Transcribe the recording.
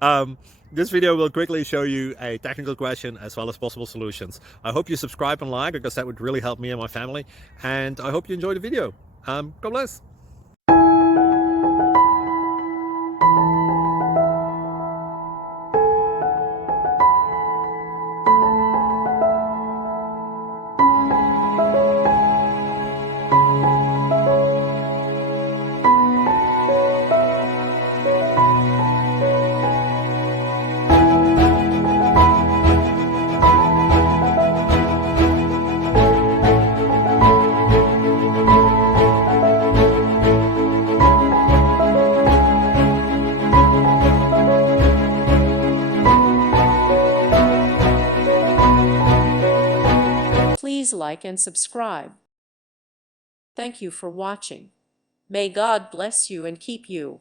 um, this video will quickly show you a technical question as well as possible solutions. I hope you subscribe and like, because that would really help me and my family. And I hope you enjoy the video. God bless. Please like and subscribe. Thank you for watching. May God bless you and keep you.